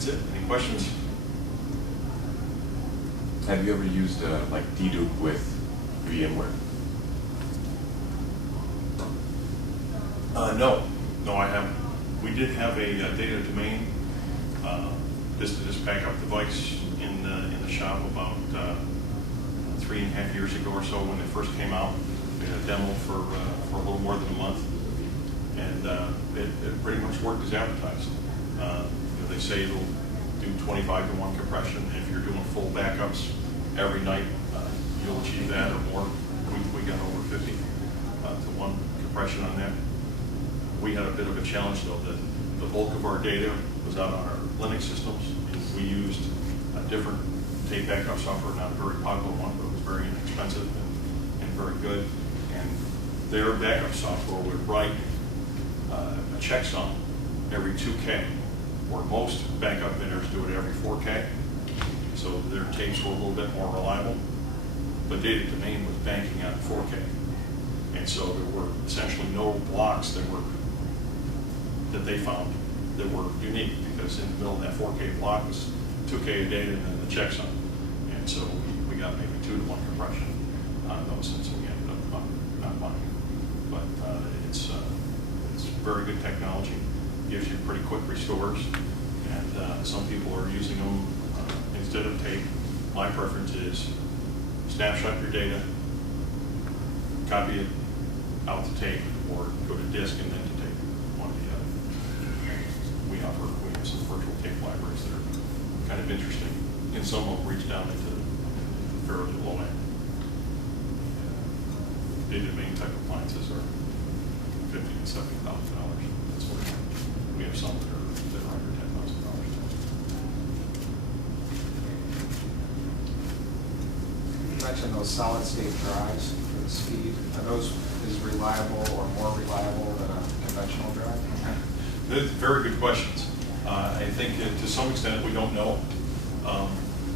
That's it. Any questions? Have you ever used like dedupe with VMware? No, I haven't. We did have a data domain disk backup device in the shop about 3.5 years ago or so when it first came out. We had a demo for a little more than a month, and it pretty much worked as advertised. They say it'll do 25-to-1 compression. If you're doing full backups every night, you'll achieve that or more. We got over 50-to-1 compression on that. We had a bit of a challenge though, that the bulk of our data was out on our Linux systems. We used a different tape backup software, not a very popular one, but it was very inexpensive and very good. And their backup software would write a checksum every 2K, where most backup vendors do it every 4K. So their tapes were a little bit more reliable. But data domain was banking on 4K. And so there were essentially no blocks that they found that were unique, because in the middle of that 4K block was 2K of data and then the checksum. And so we got maybe 2-to-1 compression on those, and so we ended up not buying it. But it's very good technology. Gives you pretty quick restores, and some people are using them instead of tape. My preference is snapshot your data, copy it out to tape, or go to disk and then to tape, one or the other. We have some virtual tape libraries that are kind of interesting, and some will reach down into fairly low end. Data domain type appliances are $50,000 to $70,000. That's what we have some that are under $10,000. You mentioned those solid state drives for the speed. Are those as reliable or more reliable than a conventional drive? Those are very good questions. I think to some extent we don't know.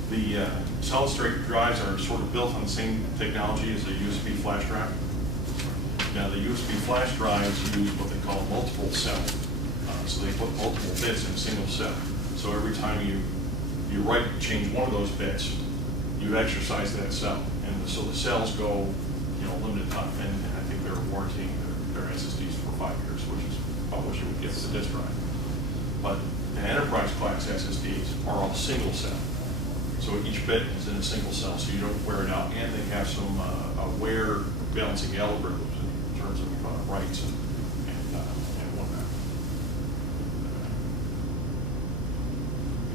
The solid state drives are sort of built on the same technology as a USB flash drive. Now the USB flash drives use what they call multiple cell. So they put multiple bits in a single cell. So every time you change one of those bits, you exercise that cell. And so the cells go, limited time. And I think they're warranting their SSDs for 5 years, which is about what you would get with a disk drive. But the enterprise class SSDs are all single cell. So each bit is in a single cell, so you don't wear it out. And they have some aware balancing algorithms in terms of writes and whatnot.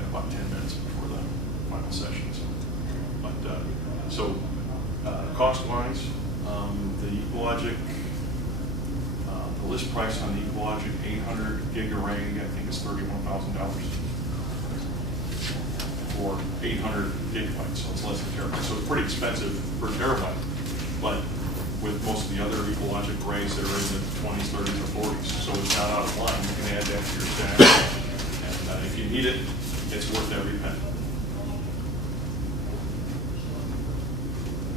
About 10 minutes before the final session. Cost-wise, the EqualLogic, the list price on the EqualLogic 800 gig array, I think is $31,000 for 800 gigabytes, so it's less than a terabyte. So it's pretty expensive per terabyte, but with most of the other EqualLogic arrays, they're in the 20s, 30s, or 40s, so it's not out of line. You can add that to your stack, and if you need it, it's worth every penny.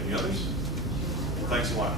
Any others? Thanks a lot.